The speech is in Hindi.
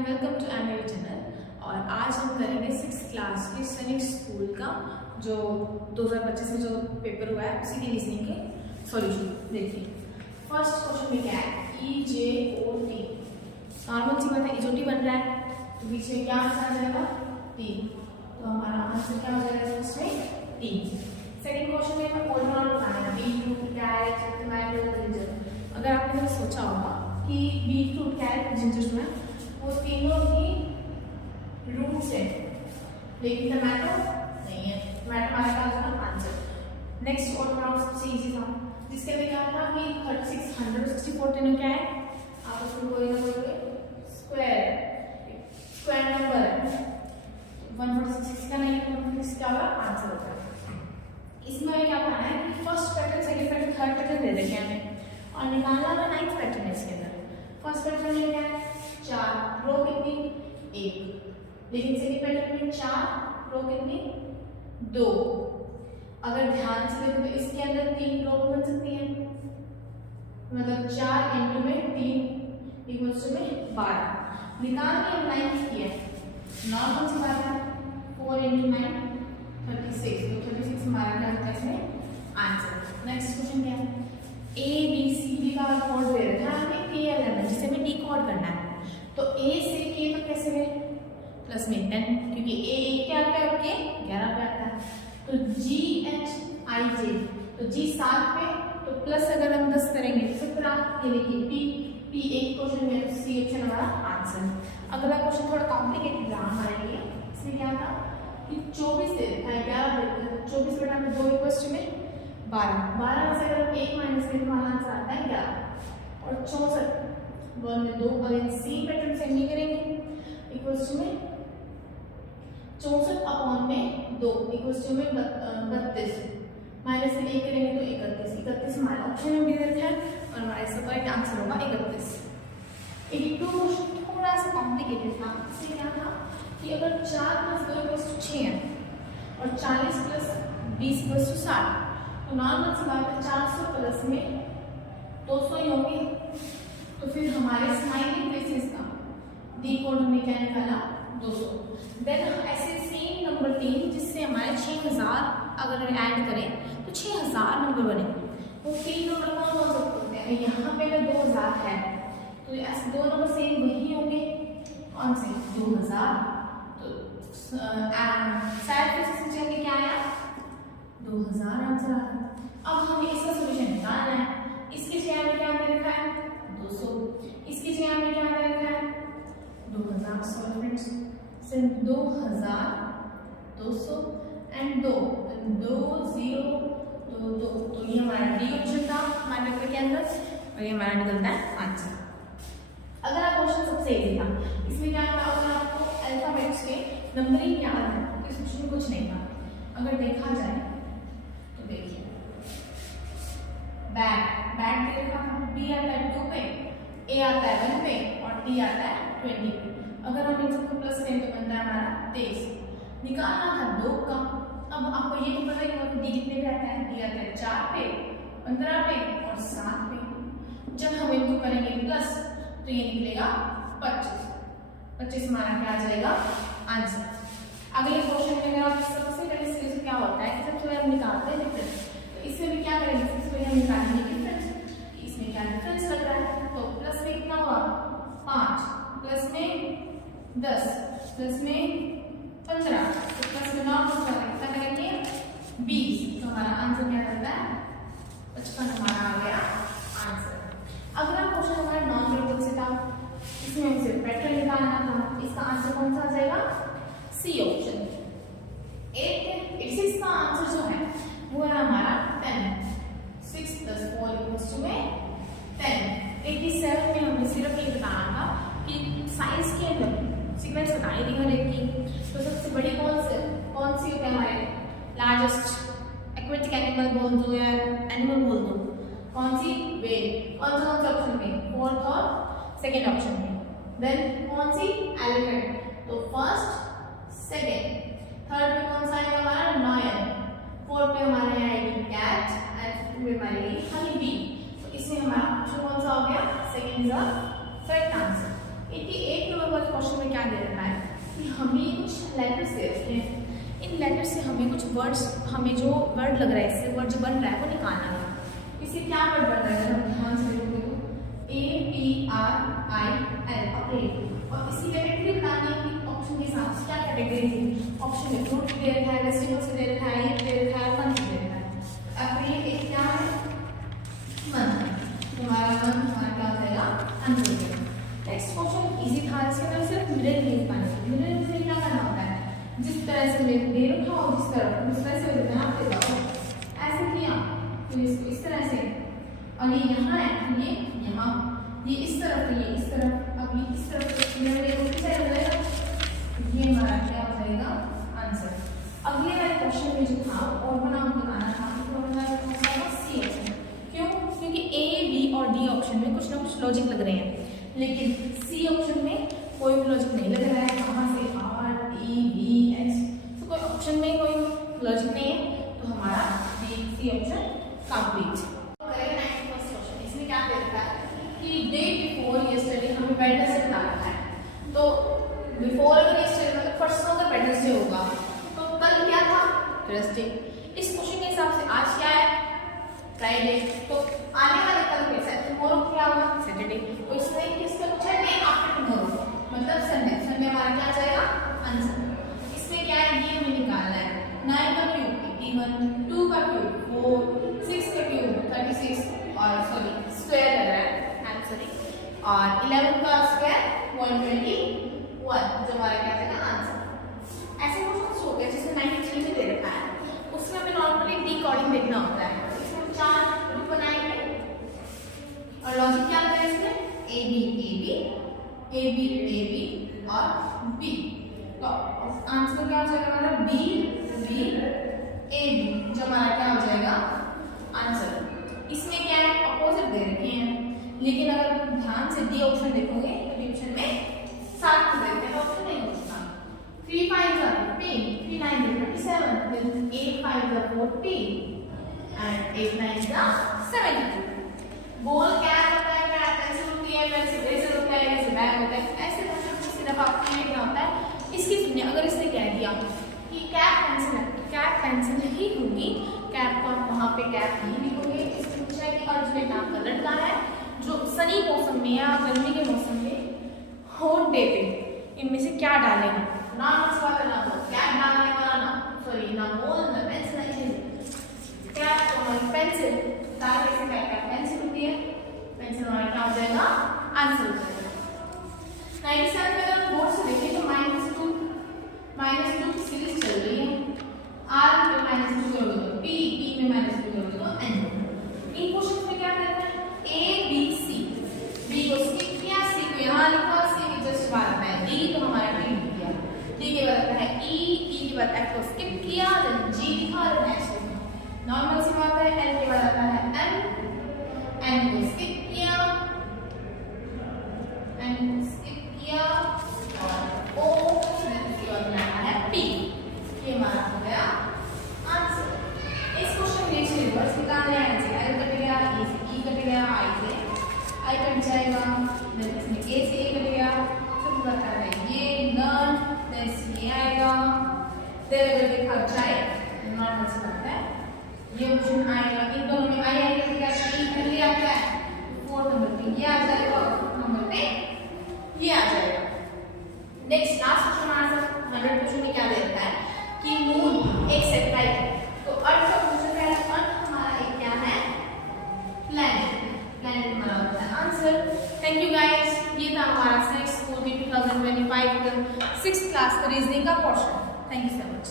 Welcome to MAV channel. और आज हम करेंगे 6th क्लास के सैनिक स्कूल का जो 2025 में जो पेपर हुआ है उसी की रीजनिंग के सॉल्यूशन। देखिए फर्स्ट क्वेश्चन में क्या है, EJOT। नॉर्मल सी बात है, EJOT बन रहा है तो बीच में क्या आंसर आ जाएगा, T। तो हमारा आंसर क्या हो जाएगा इसमें, T। सेकंड क्वेश्चन में हमें ऑलराउंड बताना है, बीटरूट, कैरेट, टमाटो, जिंजर। अगर आपने सोचा होगा कि बीटरूट, कैरेट, जिंजर जो है वो तीनों ही रूट्स है, लेकिन टमाटो नहीं है। टमाटो हमारे पास का आंसर। नेक्स्ट और राउंड सबसे इजी था, जिसके लिए क्या था कि 36 164 तीनों क्या है, आप उसको कोई ना कोई स्क्वायर नंबर है। 146 का नहीं है, 146 क्या होगा आंसर होगा। इसमें क्या करना है कि first pattern, second pattern, third pattern दे देंगे हमें और निकालना है 9th पैटर्न है इसके अंदर। फर्स्ट पैटर्न में क्या है 4, रो कितनी 1, लेकिन सेकंड पैटर्न में 4, रो कितनी 2। अगर ध्यान से देखो तो इसके अंदर 3 रो बन सकती है, मतलब 4 इंटू में 3 इक्वल्स में 12। निकालनी है 9th की है, नॉर्मल सी बात है, 4 इंटू 9 36, तो 36 हमारा क्या होता है इसमें आंसर। नेक्स्ट क्वेश्चन क्या है, ABCD का कोड दे रखा है हमें KLM, जिसे हमें डिकोड करना है। तो A से K तक कैसे गए, प्लस में 10, क्योंकि A 1 पे आता है और K 11 पे आता है। तो GHIJ, तो G 7 पे, तो प्लस अगर हम 10 करेंगे 17, ये देखिए P 1 क्वेश्चन में, तो C ऑप्शन हमारा आंसर। अगला क्वेश्चन थोड़ा कॉम्प्लिकेटेड रहा हमारे लिए। इसमें क्या था कि 24 दे रखा है, 11 दे रखा है, 24 बटा 2 इक्वल्स में 12 में से अगर 1 माइनस करें तो हमारा आंसर आता है 11। और 64 1 में 2, अगर सी पैटर्न से नहीं करेंगे इक्वल्स में 64 अपॉन में 2 इक्वल्स में 32, माइनस से 1 करेंगे तो 31 हमारा ऑप्शन में दे रखा है और हमारा इसका करेक्ट आंसर होगा 31। 82 क्वेश्चन थोड़ा सा कॉम्प्लिकेटेड था। इसमें क्या था कि अगर 4 + 2 = 6 है और 40 + 20 = 60, तो नॉर्मल सी बात है 400 प्लस में 200 ही होंगे। तो फिर हमारे स्माइलिंग फेसेस का डिकोड हमने क्या निकाला 200। देन ऐसे सेम नंबर 3 जिससे हमारे 6000 अगर ऐड करें तो 6000 नंबर बने। वो 3 नंबर कौन हो सकते हैं, यहाँ पे अगर 2000 है तो ऐसे 2 नंबर सेम वही होंगे, कौन से 2000। तो शायद से क्या आया 2000 आंसर आ रहा है। अब हमें इसका सॉल्यूशन निकालना है। इसकी जगह में क्या दे रखा है 200, इसकी जगह में क्या दे रखा है 2000। सॉल्व फ्रेंड्स, सिर्फ 2000 200 एंड 2 0 2 2, तो ये हमारा डी ऑप्शन था हमारे पेपर के अंदर और ये हमारा निकलता है आंसर। अगला क्वेश्चन सबसे इजी था। इसमें क्या था, अगर आपको अल्फाबेट्स के नंबरिंग याद है तो इस क्वेश्चन में कुछ नहीं था। अगर देखा जाए तो देखिए बैट दे रखा था, B आता है 2 पे, A आता है 1 पे और D आता है 20 पे। अगर हम इन सबको प्लस करें तो बनता है हमारा 23। निकालना था 2 का। अब आपको ये नहीं पता कि D कितने पे आता है, D आता है 4 पे, 15 पे और 7 पे। जब हम इनको करेंगे प्लस तो ये निकलेगा 25 हमारा क्या आ जाएगा आंसर। अगले क्वेश्चन में अगर आप सबसे पहले सीरीज क्या होता है कि सबसे पहले हम निकालते हैं डिफरेंस। तो इसमें भी क्या करेंगे, सबसे पहले हम निकालेंगे डिफरेंस, इसमें क्या डिफरेंस लग रहा है। तो प्लस में कितना हुआ 5, प्लस में 10, प्लस में 15, तो प्लस में 9 कितना करेंगे 20, तो हमारा आंसर क्या रहता है 55 हमारा आ गया आंसर। अगला क्वेश्चन हमारा नॉन वेरिएबल से था, इसमें हमसे पैटर्न निकालना था। इसका आंसर कौन सा आ जाएगा, सी ऑप्शन। 86 का आंसर जो है वो है हमारा 10, 6 + 4 = 10। 87 में हमें सिर्फ ये बताना था कि साइंस के अंदर सीक्वेंस बताई थी हर एक की। तो सबसे बड़ी कौन सी होती है हमारे लार्जेस्ट एक्वेटिक एनिमल बोल दो या एनिमल बोल दो, कौन सी व्हेल। कौन सा ऑप्शन में 4th और सेकेंड ऑप्शन में। देन कौन सी एलिफेंट, तो फर्स्ट सेकेंड। थर्ड पे कौन सा आएगा हमारा लायन। फोर्थ पे हमारे आएगी कैट एंड फिफ्थ पे हमारी हनी बी। तो इसमें हमारा ऑप्शन कौन सा हो गया, second is the correct answer. 88 number वाले क्वेश्चन हमें कुछ लेटर्स दे रखे हैं, इन लेटर से हमें कुछ वर्ड्स, हमें जो वर्ड लग रहा है इससे वर्ड जो बन रहा है वो निकालना है। इससे क्या वर्ड बन रहा है हम ध्यान से देखोगे तो APRIL अप्रिल। और इसकी कैटेगरी बतानी है कि ऑप्शन के हिसाब से क्या कैटेगरी थी। ऑप्शन में फ्रूट दे रखा है, वेजिटेबल्स दे रखा है, ये दे रखा है, फल दे रखा है। अप्रिल एक क्या है मंथ, तुम्हारा मंथ हमारा क्या हो जाएगा आंसर। नेक्स्ट क्वेश्चन इजी था, इसके अंदर सिर्फ मिरर नहीं पानी। मिरर से क्या करना होता है, जिस तरह से मैं दे रखा हूँ जिस तरह से आप दे जाओ, ऐसे किया तो इसको इस तरह से, और ये यहाँ है ये यहाँ, ये इस तरफ ये इस तरफ, अब ये इस तरफ मिरर ये उल्टी साइड हो जाएगा, ये हमारा क्या हो जाएगा आंसर। अगले वाले क्वेश्चन में जो था और बनाम बताना था तो हमारा कौन सा था सी ऑप्शन। क्यों, क्योंकि ए बी और डी ऑप्शन में कुछ ना कुछ लॉजिक लग रहे हैं, लेकिन सी ऑप्शन में कोई भी लॉजिक नहीं लग रहा है। कहाँ से आर ई बी एच, तो कोई ऑप्शन में कोई लॉजिक नहीं है, तो हमारा सी ऑप्शन कंप्लीट। इसमें क्या दे रखा है कि डे बिफोर यस्टरडे हमें वेडनेसडे बता रखा है, तो बिफोर अगर यस्टरडे मतलब परसों का वेडनेसडे होगा तो कल क्या था थर्सडे। इस क्वेश्चन के हिसाब से आज क्या है फ्राइडे, तो आने वाले कल कैसा है टुमारो क्या होगा सैटरडे, तो इसमें किसका पूछा है डे आफ्टर टुमारो मतलब संडे। संडे हमारा क्या आ जाएगा आंसर। इसमें क्या है ये हमें निकालना है। 9 का क्यूब 81, 2 का क्यूब 4, 6 का क्यूब 36 और सॉरी स्क्वायर लग रहा है आंसर, और 11 का स्क्वायर 121 जो हमारा क्या आएगा आंसर। ऐसे क्वेश्चन हो गया जिसमें 93 में दे रखा है, उसमें हमें नॉर्मली डिकोडिंग देखना होता है। इसमें 4 ग्रुप बनाएंगे और लॉजिक क्या है इसमें ए बी और बी, तो आंसर क्या हो जाएगा हमारा बी बी ए बी, जो हमारा क्या हो जाएगा आंसर। इसमें क्या है अपोजिट दे रखे हैं, लेकिन अगर ध्यान से डी ऑप्शन देखोगे तो डी ऑप्शन में 7 दे रखे हैं, ऑप्शन नहीं होता। 3 5 are 15, 3 9 are 27, then 8 5 are 40 and 8 9 are 72। गोल क्या होता है, क्या पेंसिल होती है, पेंसिल इरेजर होता है, इसे बैग होता है, ऐसे क्वेश्चन सिर्फ आपको ये क्या होता है। इसकी सुनिए, अगर इसने कह दिया कि कैप पेंसिल है तो कैप पेंसिल ही होगी, कैप को आप वहाँ पे कैप नहीं लिखोगे। इसमें पूछा है कि अर्जुन नाम का लड़का है जो सनी मौसम में या गर्मी के मौसम में हॉट डे पे इनमें से क्या डालेगा, नाम सवाल करना हो कैप डालने वाला ना सॉरी ना मोल ना पेंसिल नहीं, कैप पेंसिल डालने से क्या पेंसिल होती है, पेंसिल हमारा क्या हो जाएगा आंसर हो जाएगा। 97 में अगर बोर्ड से देखें तो -2 की सीरीज चल रही है, r में -2 करोगे तो p में -2 करोगे तो n। इन क्वेश्चन में क्या करना है a b c, b को स्किप किया, c को यहाँ लिखा, c के जस्ट बाद में d तो हमारा d लिख दिया, d के बाद आता है e के बाद f को स्किप किया, देन g लिखा, देन x लिखा। नॉर्मल सी बात है, l के बाद आता है n को स्किप किया और o है p, ये हमारा हो गया आंसर। इस क्वेश्चन में से रिवर्स निकालना है, l कटेगा, e से e कटेगा, i से i कट जाएगा, देन इसमें a से a कटेगा, सब बता है ये नॉन, देन ये आएगा, देन अगर देखा जाए नॉर्मल से बात है ये ऑप्शन आएगा, इन दोनों में i आएगा तो क्या e पहले आ गया है, 4 नंबर पे ये आ जाएगा, नंबर पे ये आ जाएगा। नेक्स्ट लास्ट क्वेश्चन हमारा 100 क्वेश्चन में क्या दे रखा है कि मून एक सैटेलाइट है, तो अर्थ का पूछा है, अर्थ हमारा एक क्या है प्लैनेट, प्लैनेट हमारा होता है आंसर। थैंक यू गाइस, ये था हमारा 6th स्कूल में 2025 6th क्लास का रीजनिंग का portion. Thank you so much.